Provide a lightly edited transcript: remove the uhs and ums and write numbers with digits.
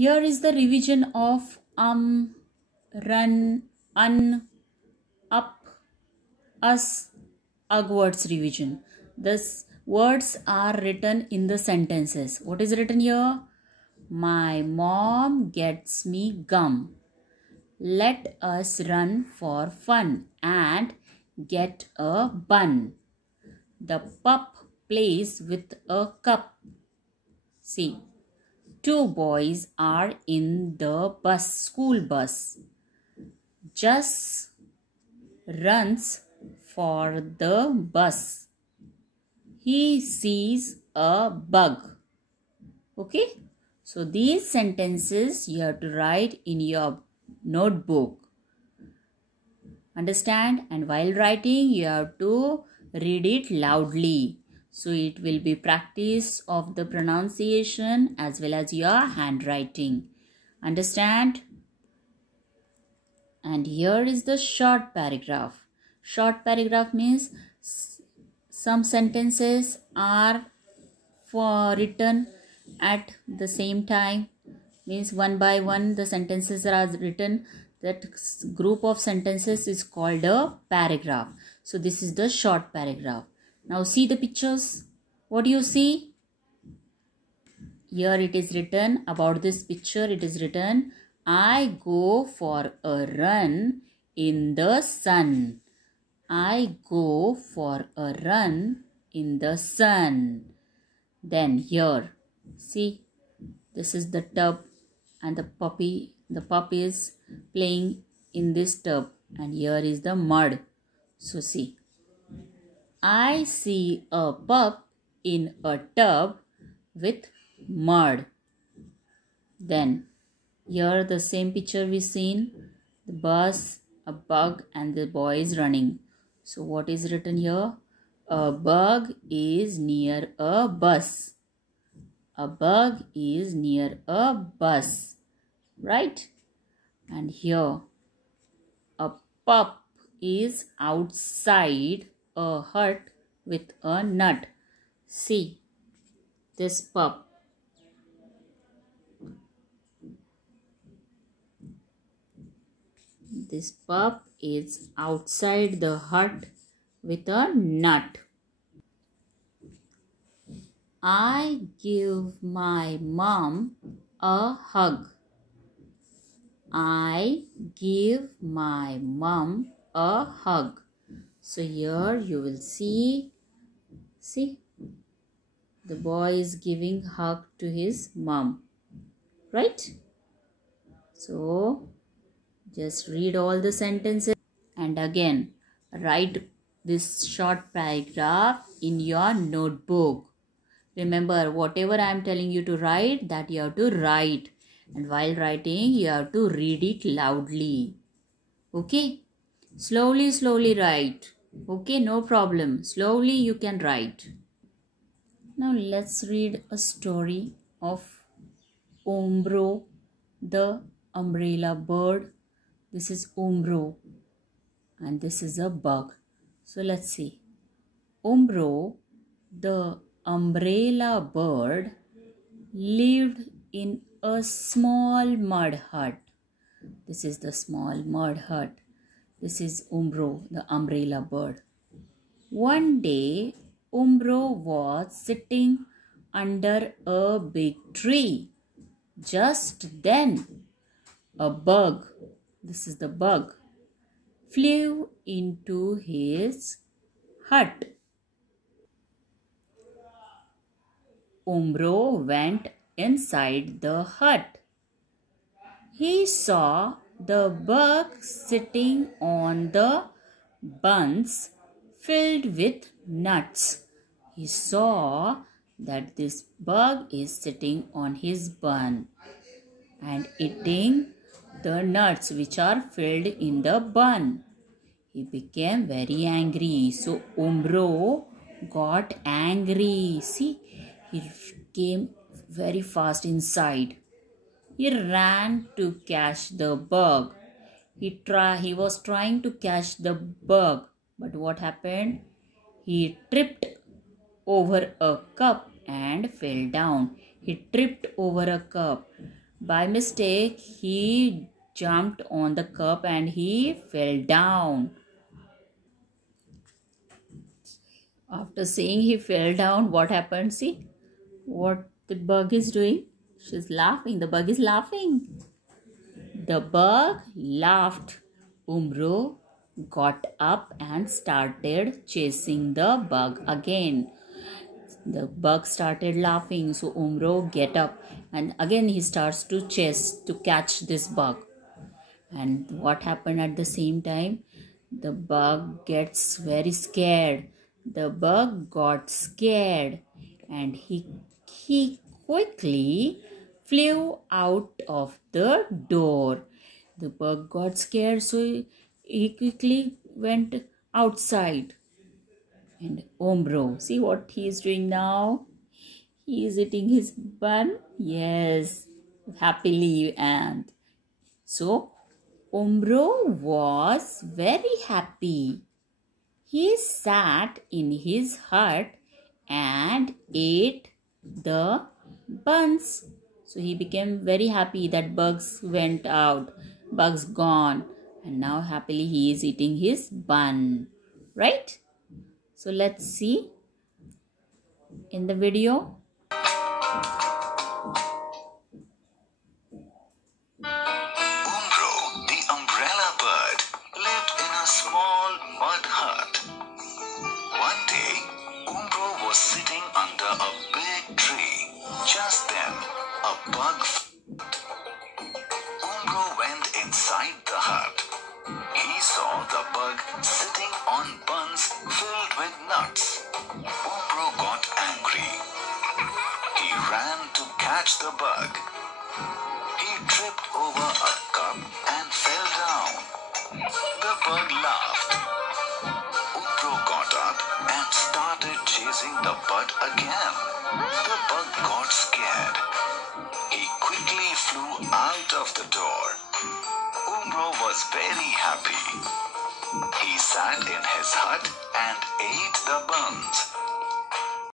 Here is the revision of run, un, up, us, words revision. These words are written in the sentences. What is written here? My mom gets me gum. Let us run for fun and get a bun. The pup plays with a cup. See, two boys are in the school bus. Just runs for the bus. He sees a bug. Okay? So these sentences you have to write in your notebook. Understand? And while writing, you have to read it loudly. So it will be practice of the pronunciation as well as your handwriting. Understand? And here is the short paragraph. Short paragraph means some sentences are written at the same time. Means one by one the sentences are written. That group of sentences is called a paragraph. So this is the short paragraph. Now see the pictures. What do you see? Here it is written about this picture. It is written, I go for a run in the sun. I go for a run in the sun. Then here, see, this is the tub and the pup is playing in this tub, and here is the mud. So see, I see a pup in a tub with mud. Then here the same picture we seen, the bus, a bug, and the boy is running. So what is written here? A bug is near a bus. A bug is near a bus. Right? And here a pup is outside a hut with a nut. See this pup. This pup is outside the hut with a nut. I give my mom a hug. I give my mom a hug. So here you will see the boy is giving hug to his mom. Right? So just read all the sentences and again write this short paragraph in your notebook. Remember, whatever I am telling you to write, that you have to write. And while writing, you have to read it loudly. Okay? Slowly write. Okay, no problem. Slowly you can write. Now let's read a story of Umbro, the umbrella bird. This is Umbro and this is a bug. So let's see. Umbro, the umbrella bird, lived in a small mud hut. This is the small mud hut. This is Umbro, the umbrella bird. One day, Umbro was sitting under a big tree. Just then, a bug, this is the bug, flew into his hut. Umbro went inside the hut. He saw the bug sitting on the buns filled with nuts. He saw that this bug is sitting on his bun and eating the nuts which are filled in the bun. He became very angry. So Umbro got angry. See, he came very fast inside. He ran to catch the bug. He was trying to catch the bug, but what happened? He tripped over a cup and fell down. He tripped over a cup By mistake, he jumped on the cup and he fell down. After seeing he fell down, what happened? See what the bug is doing? She's laughing. The bug is laughing. The bug laughed. Umbro got up and started chasing the bug again. The bug started laughing, so Umbro get up and again he starts to chase to catch this bug. And what happened at the same time? The bug gets very scared. The bug got scared and he quickly flew out of the door. The bug got scared, so he quickly went outside. And Umbro, see what he is doing now? He is eating his bun. Yes, happily. And so Umbro was very happy. He sat in his hut and ate the buns. So he became very happy that bugs went out, bugs gone, and now happily he is eating his bun. Right? So let's see in the video. Umbro, the umbrella bird, lived in a small mud hut. One day, Umbro was sitting under a big tree. Just then, a bug flew. Umbro went inside the hut. He saw the bug sitting on buns filled with nuts. Umbro got angry. He ran to catch the bug. He tripped over a cup and fell down. The bug laughed. Umbro got up and started chasing the bug again. The bug got scared. He quickly flew out of the door. Umbro was very happy. He sat in his hut and ate the buns.